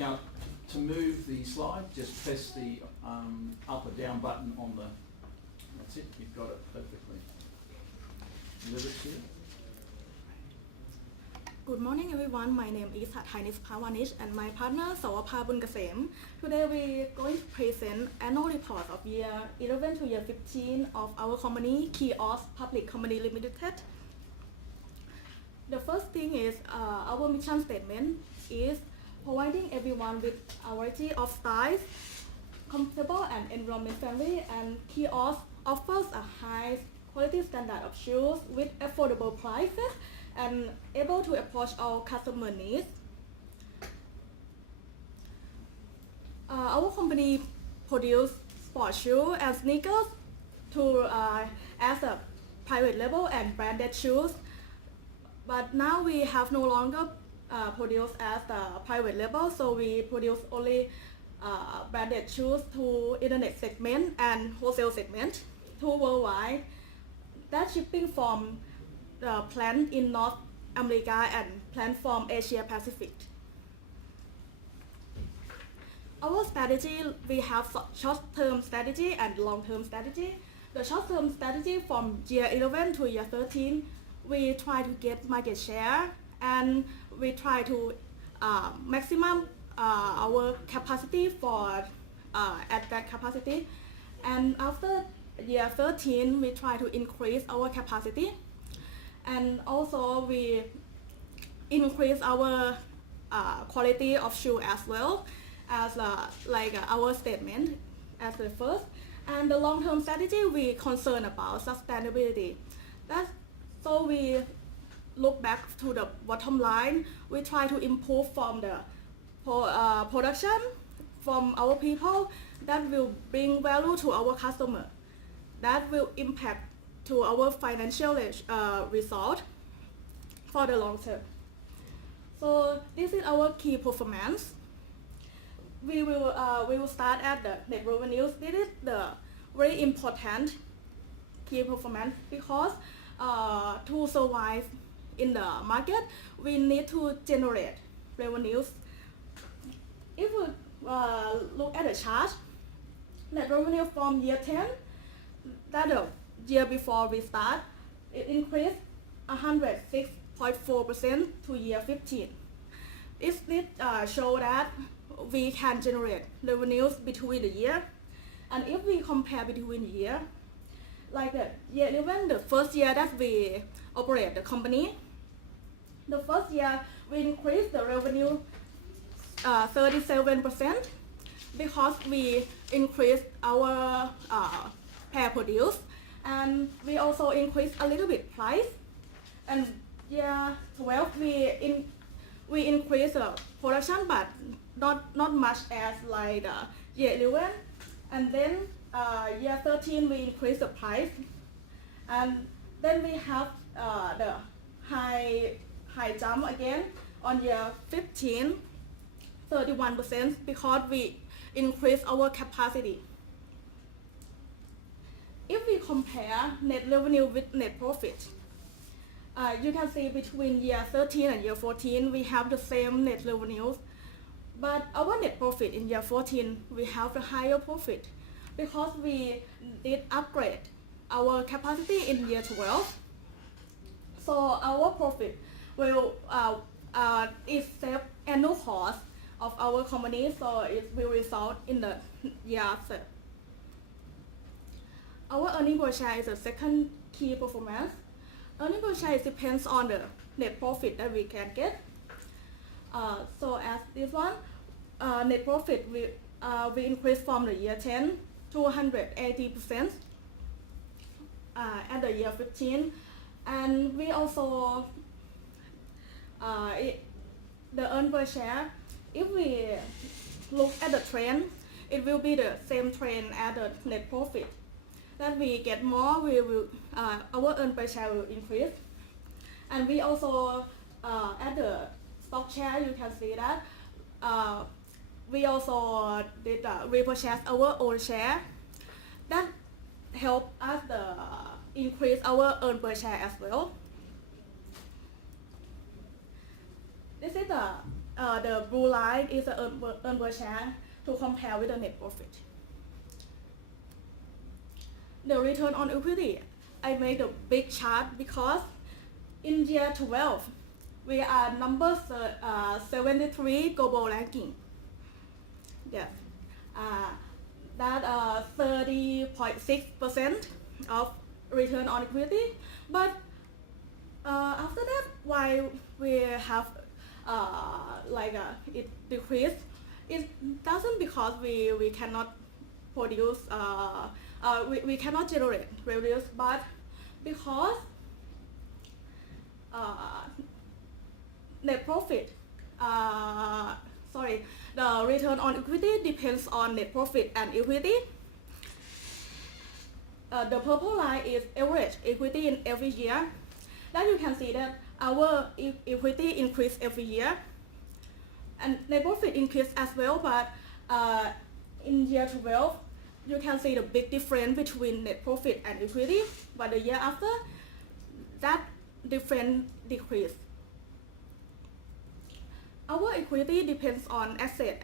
Now, to move the slide, just press the up or down button on the, that's it, you've got it perfectly. Lyrics here. Good morning everyone, my name is Hathai Nissapawanich and my partner Saowapa Bunasem. Today we are going to present annual report of year 11 to year 15 of our company, KHAOS Public Company Limited. The first thing is our mission statement is providing everyone with a variety of styles, comfortable and environment friendly, and KHAOS offers a high quality standard of shoes with affordable prices and able to approach our customer needs. Our company produce sports shoes and sneakers to as a private label and branded shoes. But now we have no longer produce as a private label, so we produce only branded shoes to internet segment and wholesale segment to worldwide. That shipping from the plant in North America and plant from Asia Pacific. Our strategy, we have short-term strategy and long-term strategy. The short-term strategy from year 11 to year 13, we try to get market share and we try to maximum our capacity for at that capacity. And after year 13, we try to increase our capacity. And also we increase our quality of shoe as well as like our statement as the first. And the long-term strategy, we concern about sustainability. So we look back to the bottom line. We try to improve from the production from our people that will bring value to our customer. That will impact to our financial result for the long term. So this is our key performance. We will start at the net revenues. This is the very important key performance because to survive in the market, we need to generate revenues. If we look at the chart, net revenue from year 10, that the year before we start, it increased 106.4% to year 15. This show that we can generate revenues between the year. And if we compare between the year, like the year 11, the first year that we operate the company, the first year we increased the revenue 37% because we increased our pair produced, and we also increased a little bit price. And year 12 we increased the production, but not much as like year 11. And then year 13 we increased the price, and then we have the high jump again on year 15, 31% because we increased our capacity. If we compare net revenue with net profit, you can see between year 13 and year 14 we have the same net revenues, but our net profit in year 14 we have the higher profit because we did upgrade our capacity in year 12. So our profit will is save annual cost of our company, so it will result in the year after. Our earning per share is the second key performance. Earning per share depends on the net profit that we can get. So as this one, net profit we increase from the year 10 to 180% at the year 15, and we also the earn per share. If we look at the trend, it will be the same trend as the net profit. That we get more, we will our earn per share will increase. And we also at the stock share, you can see that we also did repurchase our own share. That help us increase our earn per share as well. This is the the blue line is the earn per share to compare with the net profit. The return on equity, I made a big chart because in year 12, we are number 73 global ranking. Yes, that 30.6% of return on equity. But after that, why we have it decreased? It doesn't because we cannot produce, we cannot generate revenues, but because net profit, the return on equity depends on net profit and equity. The purple line is average equity in every year. Then you can see that our equity increase every year, and net profit increase as well. But in year 12, you can see the big difference between net profit and equity. But the year after, that difference decrease. Our equity depends on asset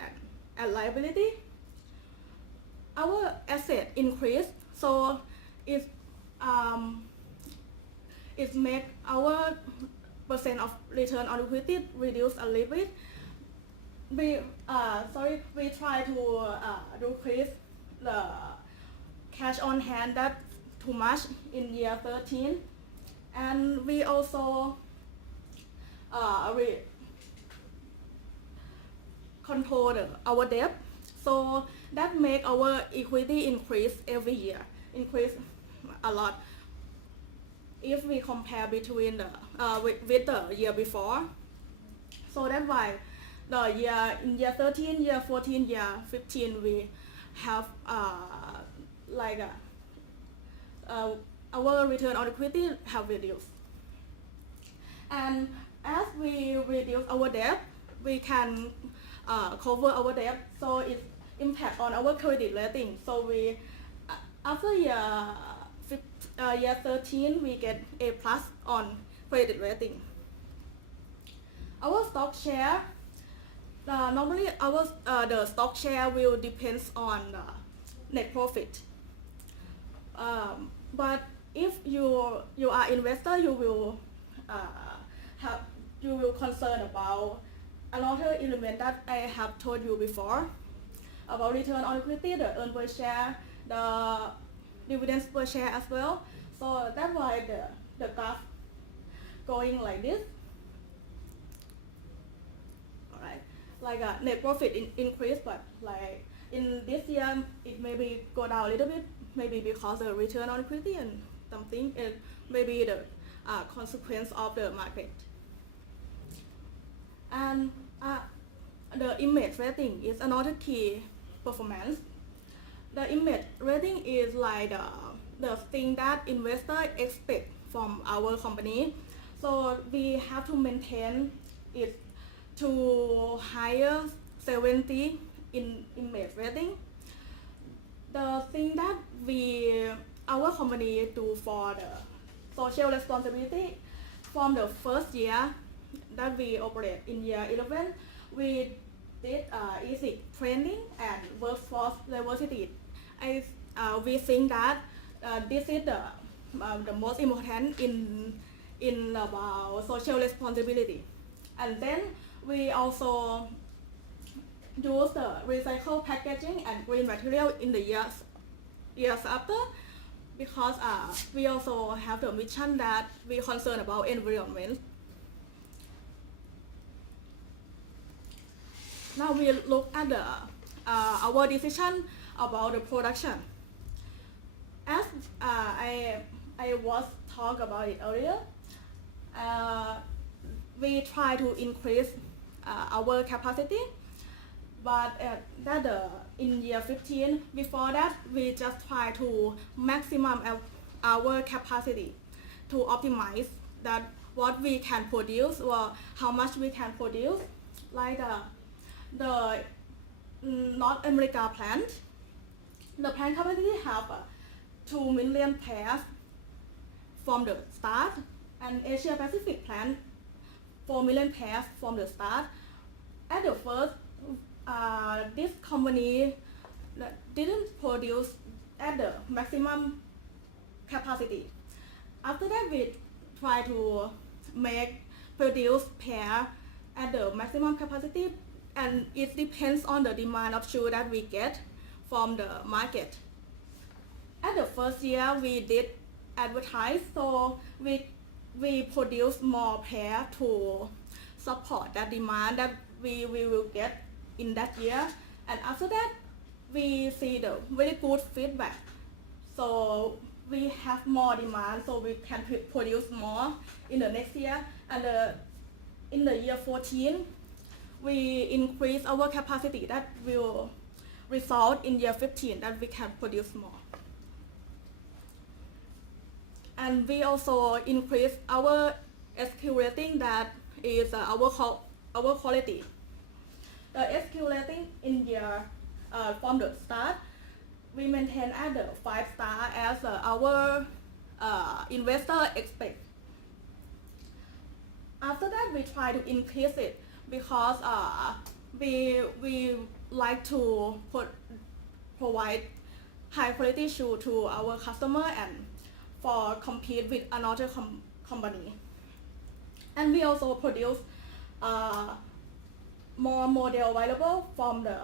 and liability. Our asset increase, so it make our percent of return on equity reduce a little bit. We try to decrease the cash on hand that too much in year 13, and we also control our debt, so that make our equity increase every year, increase a lot if we compare between the with the year before. So that's why the in year 13, year 14, year 15 we have our return on equity have reduced. And as we reduce our debt, we can cover our debt, so it impact on our credit rating. So we after year 13 we get A+ on credit rating. Our stock share, normally our the stock share will depends on net profit. But if you are investor, you will concern about another element that I have told you before about return on equity, the earn per share, the dividends per share as well. So that's why the graph going like this. Alright, net profit increase, but in this year it maybe go down a little bit, maybe because the return on equity and something, maybe the consequence of the market. And the image rating is another key performance. The image rating is the thing that investors expect from our company. So we have to maintain it to higher 70 in image rating. The thing that our company do for the social responsibility from the first year that we operate in year 11, we did ethics training and workforce diversity. We think that this is the most important in about social responsibility. And then we also use the recycled packaging and green material in the years after, because we also have the mission that we concern about environment. Now we look at our decision about the production. As I was talk about it earlier, we try to increase our capacity, but in year 15, before that, we just try to maximum our capacity to optimize that what we can produce or how much we can produce. Like the North America plant, the plant capacity have 2 million pairs from the start, and Asia Pacific plant 4 million pairs from the start. at the first, this company didn't produce at the maximum capacity. After that, we try to produce pair at the maximum capacity, and it depends on the demand of shoe that we get from the market. At the first year, we did advertise, so we produce more pair to support that demand that we will get in that year. And after that, we see the very good feedback. So we have more demand, so we can produce more in the next year. And in the year 14, we increase our capacity that will result in year 15 that we can produce more. And we also increase our SQ rating, that is our quality. The SQ rating in year from the start, we maintain at the 5 star as our investor expect. After that, we try to increase it because we like to provide high quality shoe to our customer and for compete with another company. And we also produce more model available. From the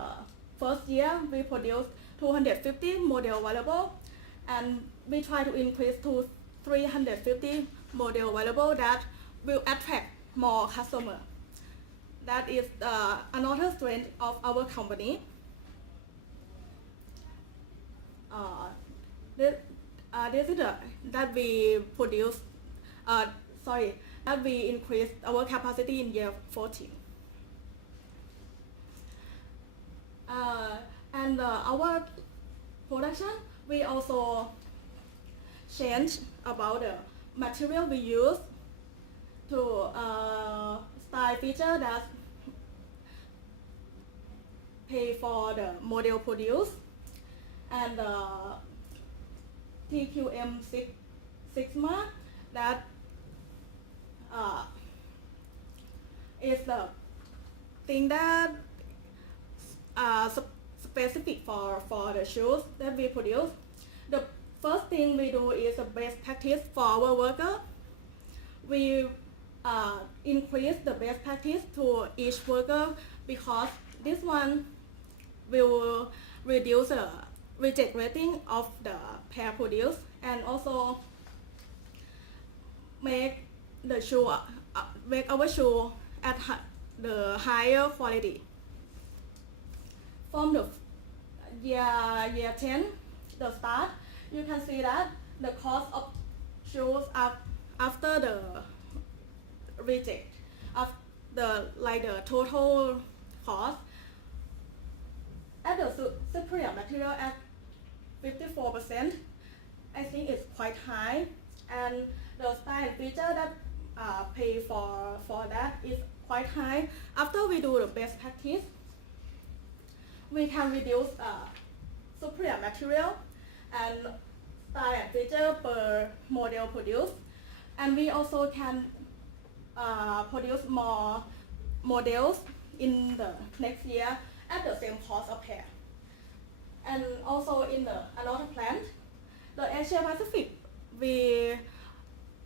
first year, we produced 250 model available, and we try to increase to 350 model available that will attract more customer. That is another strength of our company. This is that we produce, that we increase our capacity in year 14. And our production, we also change about the material we use to style feature that pay for the model produced. And TQM Sigma, that is the thing that specific for the shoes that we produce. The first thing we do is a best practice for our worker. We increase the best practice to each worker because this one will reduce the reject rating of the pair produced, and also make the shoe make our shoe at the higher quality. From the year 10, the start, you can see that the cost of shoes after the reject of the total cost at the superior material at 54%. I think it's quite high, and the style feature that pay for that is quite high. After we do the best practice, we can reduce superior material and style and feature per model produced, and we also can produce more models in the next year at the same cost of pair. And also in another plant, the Asia Pacific,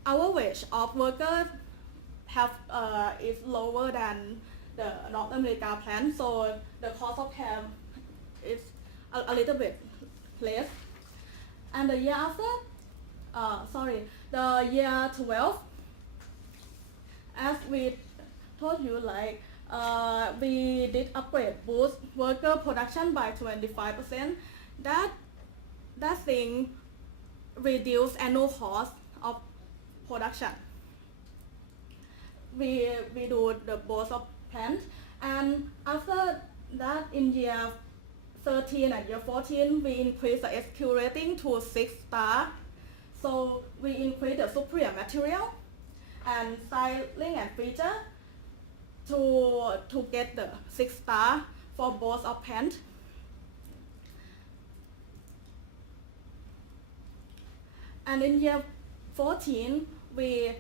our wage of workers is lower than the North America plant, so the cost of pair is a little bit less. And the year after, the year 12, as we told you, we did upgrade boost worker production by 25%. That thing reduce annual cost of production. We do the both of plant, and after that, in year 13 and year 14, we increase the SQ rating to 6 star. So we increase the superior material and styling and feature to get the 6 star for both of pants. And in year 14, we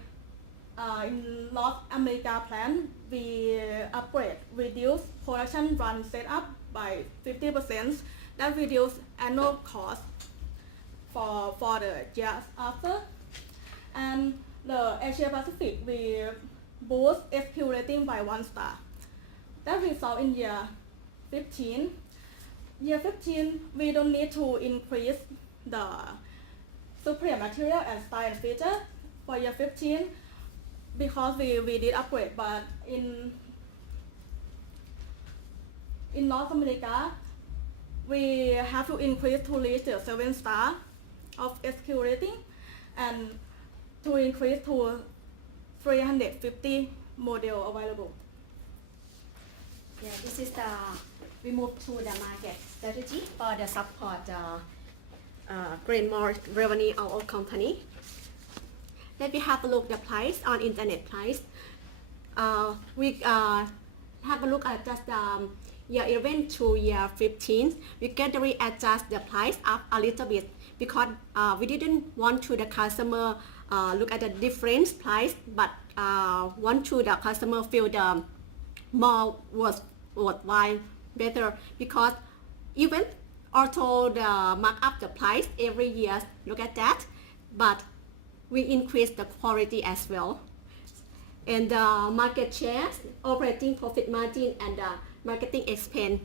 in North America plant, we upgrade, reduce production run setup by 50%. That reduce annual cost for the years after. And the Asia Pacific, we boost SQ rating by 1 star. That result in year 15. Year 15, we don't need to increase the superior material and style and feature for year 15 because we did upgrade, but in North America, we have to increase to reach the 7 star of SQ rating and to increase to 350 model available. Yeah, this is the we move to the market strategy for the support gain more revenue of our company. Let me have a look the price on internet price. We have a look at just year 11 to year 15. We can readjust the price up a little bit because we didn't want to the customer look at the different price, but want to the customer feel the more worthwhile better because even although the mark up the price every year, look at that, but we increase the quality as well. And the market shares, operating profit margin, and the marketing expense.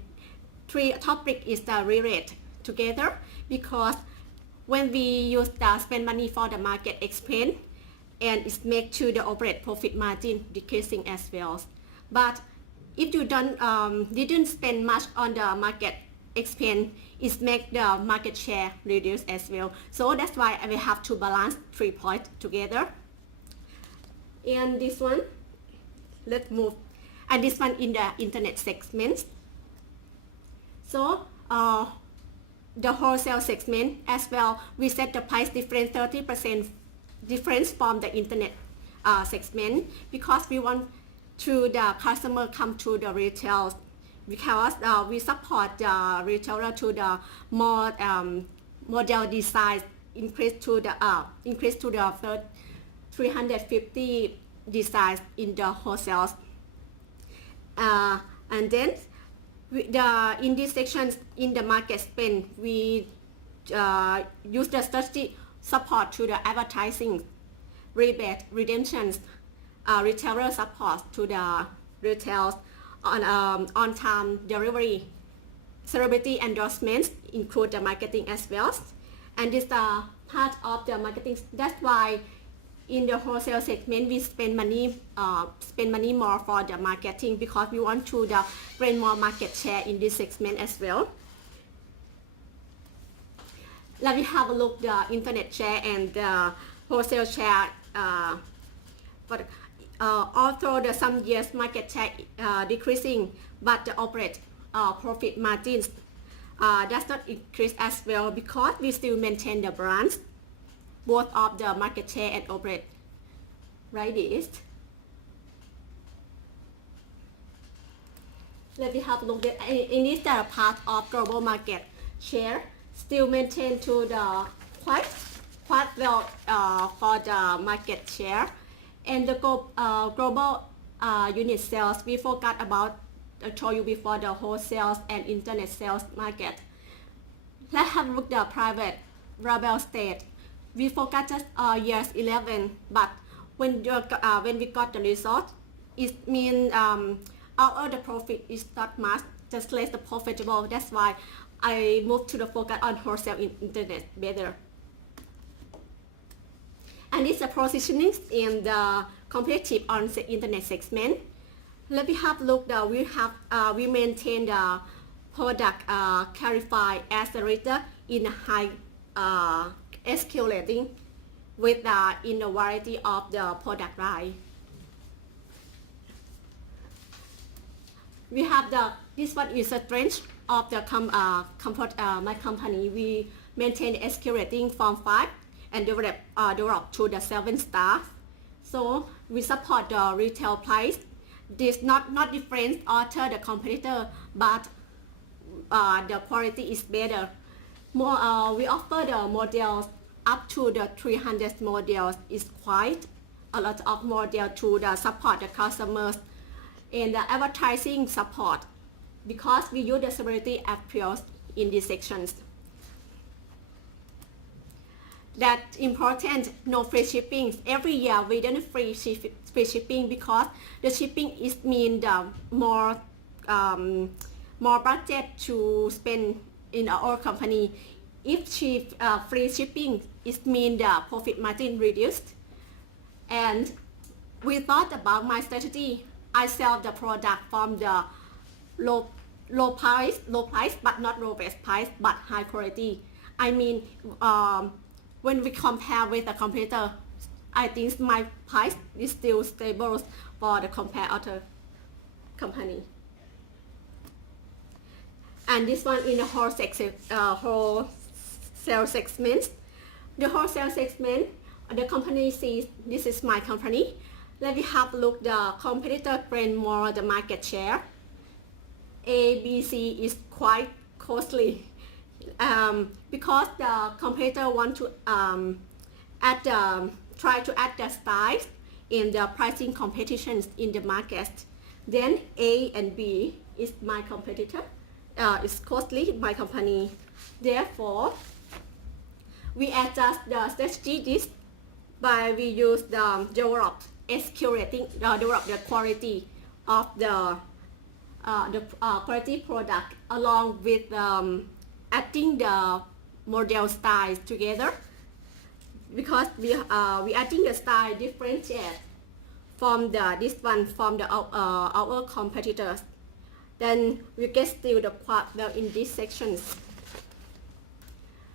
3 topic is the relate together because when we use the spend money for the market expense, and it make to the operate profit margin decreasing as well. But if you didn't spend much on the market expense, it make the market share reduce as well. So that's why we have to balance 3 points together. And this one, let's move. And this one in the internet segment. So the wholesale segment as well, we set the price difference 30% difference from the internet segment because we want to the customer come to the retail because we support the retailer to the more model design increase to the 350 designs in the wholesale. And then in this section in the market spend, we use the strategy support to the advertising, rebate, redemptions, retailer support to the retail on time delivery, celebrity endorsements include the marketing as well. And this is part of the marketing. That's why in the wholesale segment we spend money more for the marketing because we want to gain more market share in this segment as well. Let me have a look the internet share and the wholesale share. But although some years market share decreasing, but the operate profit margins does not increase as well because we still maintain the brands, both of the market share and operate. Right, this. Let me have a look at in this part of global market share still maintain to the quite well for the market share. And the global unit sales, we forgot about I told you before the wholesale and internet sales market. Let's have a look at the private label state. We forgot just years 11, but when we got the result, it means all the profit is not much, just less the profitable. That's why I moved to the focus on wholesale in internet better. And this is the positioning in the competitive on the internet segment. Let me have a look. We maintain the product qualified as a reader in high SQ rating with in the variety of the product line. We have this one is a strength of the my company. We maintain the SQ rating from 5 and develop to the 7 stars. So we support the retail price. This not different alter the competitor, but the quality is better. More we offer the models up to the 300 models. Is quite a lot of model to the support the customers. and the advertising support, because we use the severity appeals in these sections. That's important, no free shipping. Every year we don't free shipping because the shipping is mean the more budget to spend in our company. If free shipping, it mean the profit margin reduced. And we thought about my strategy. I sell the product from the low price, but not lowest price, but high quality. I mean, when we compare with the competitor, I think my price is still stable for the compare other company. And this one in the wholesale segment. The wholesale segment, the company sees this is my company. Let me have a look. The competitor gain more the market share. A, B, C is quite costly. Because the competitor want to try to add the styles in the pricing competitions in the market. Then A and B is my competitor. It's costly, my company. Therefore, we adjust the strategy this by we use the develop the quality of the quality product along with adding the model styles together, because we adding the style differentiate from this one from our competitors. Then we get still the in these sections.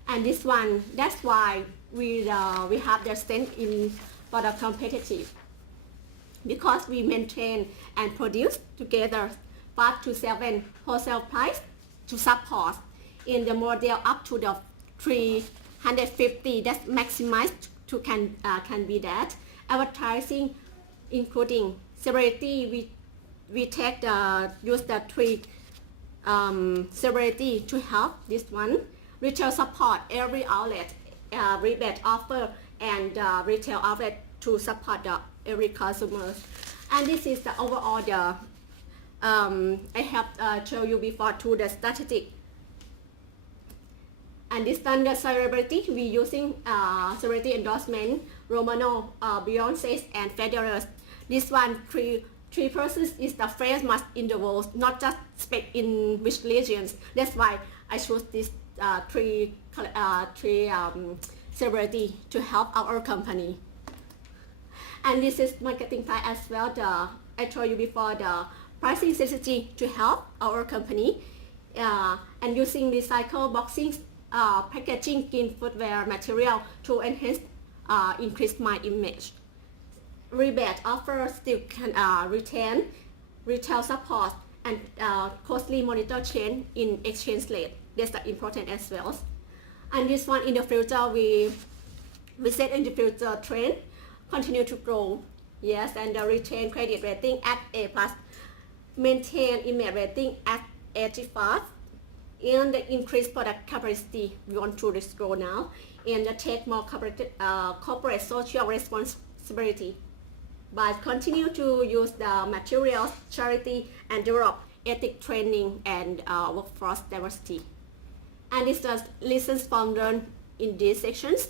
And this one, that's why we have the strength in for the competitive, because we maintain and produce together 5 to 7 wholesale price to support in the model up to the 350. That's maximized to can be that. Advertising including severity, we take use the 3 severity to help this one. Retail support every outlet, rebate offer and retail outlet to support every customer. And this is the overall I have shown you before to the statistic. And this one the celebrity we using celebrity endorsement Romano, Beyonce and Federer. This one three persons is the famous in the world, not just in which regions. That's why I chose this three celebrity to help our company. And this is marketing side as well. I told you before the pricing strategy to help our company, and using recycled boxing, packaging in footwear material to enhance, increase my image. Rebate offer still can retain retail support and closely monitor change in exchange rate. That's important as well. And this one in the future we set in the future trend continue to grow. Yes, and the retain credit rating at A+, maintain image rating at 85, and the increased product capacity we want to grow now, and take more corporate social responsibility. But continue to use the materials, charity, and develop ethic training and workforce diversity. And this is lessons from learned in these sections.